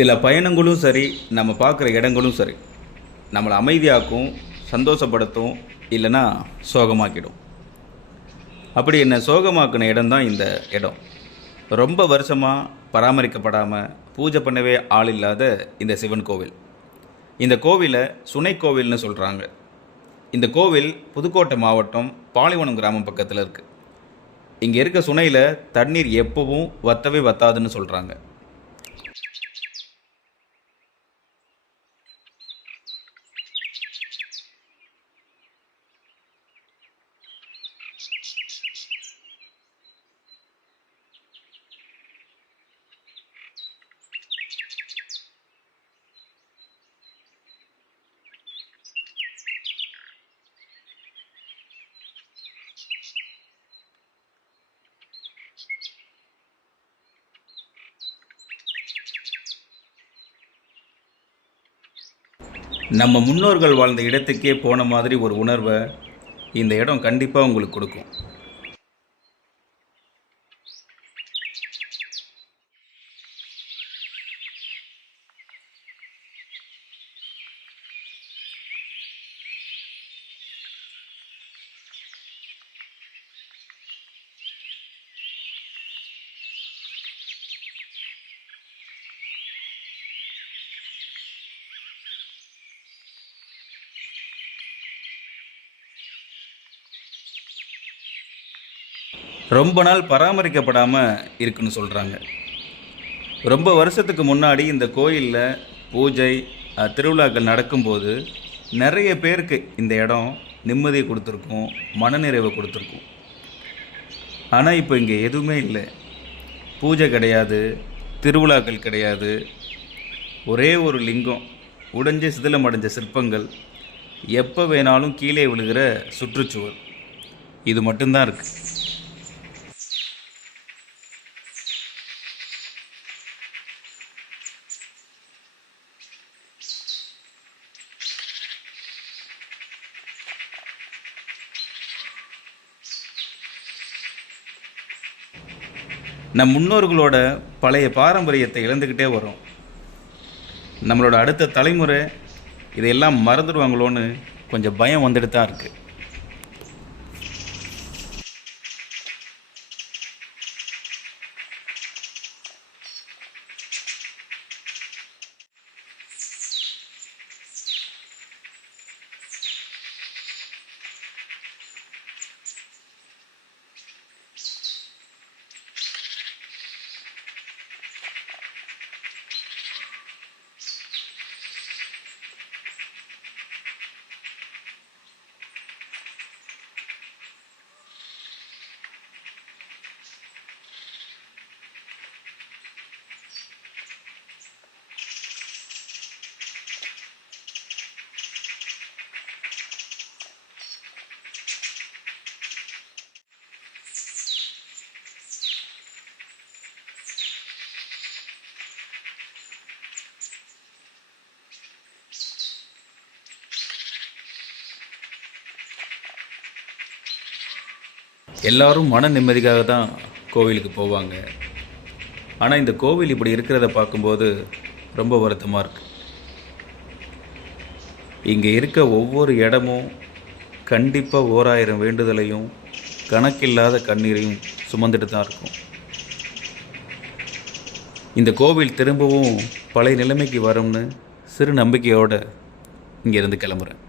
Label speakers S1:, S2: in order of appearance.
S1: சில பயணங்களும் சரி நம்ம பார்க்குற இடங்களும் சரி நம்மளை அமைதியாக்கும் சந்தோஷப்படுத்தும் இல்லைன்னா சோகமாக்கிடும். அப்படி என்னை சோகமாக்கின இடம் தான் இந்த இடம். ரொம்ப வருஷமாக பராமரிக்கப்படாமல் பூஜை பண்ணவே ஆள் இல்லாத இந்த சிவன் கோவில். இந்த கோவிலை சுனை கோவில்னு சொல்கிறாங்க இந்த கோவில் புதுக்கோட்டை மாவட்டம் பாலிவனம் கிராமம் பக்கத்தில் இருக்குது இங்கே இருக்க சுனையில் தண்ணீர் எப்பவும் வத்தவே வத்தாதுன்னு சொல்கிறாங்க நம்ம முன்னோர்கள் வாழ்ந்த இடத்துக்கே போன மாதிரி ஒரு உணர்வை இந்த இடம் கண்டிப்பாக உங்களுக்கு கொடுக்கும். ரொம்ப நாள் பராமரிக்கப்படாமல் இருக்குன்னு சொல்கிறாங்க ரொம்ப வருஷத்துக்கு முன்னாடி இந்த கோயிலில் பூஜை திருவிழாக்கள் நடக்கும்போது நிறைய பேருக்கு இந்த இடம் நிம்மதியை கொடுத்துருக்கும் மனநிறைவை கொடுத்துருக்கும். ஆனால் இப்போ இங்கே எதுவுமே இல்லை. பூஜை கிடையாது திருவிழாக்கள் கிடையாது. ஒரே ஒரு லிங்கம் உடைஞ்சு சிதிலமடைஞ்ச சிற்பங்கள் எப்போ வேணாலும் கீழே விழுகிற சுற்றுச்சுவர். இது மட்டும்தான் இருக்குது நம் முன்னோர்களோட பழைய பாரம்பரியத்தை இழந்துக்கிட்டே வரும் நம்மளோட அடுத்த தலைமுறை இதையெல்லாம் மறந்துடுவாங்களோன்னு கொஞ்சம் பயம் வந்துட்டு தான் இருக்குது எல்லாரும் மன நிம்மதிக்காக தான் கோவிலுக்கு போவாங்க. ஆனால் இந்த கோவில் இப்படி இருக்கிறத பார்க்கும்போது ரொம்ப வருத்தமாக இருக்கு. இங்கே இருக்க ஒவ்வொரு இடமும் கண்டிப்பாக ஓராயிரம் வேண்டுதலையும் கணக்கில்லாத கண்ணீரையும் சுமந்துட்டு தான் இருக்கும். இந்த கோவில் திரும்பவும் பழைய நிலைமைக்கு வரும்னு சிறு நம்பிக்கையோடு இங்கேருந்து கிளம்புறேன்.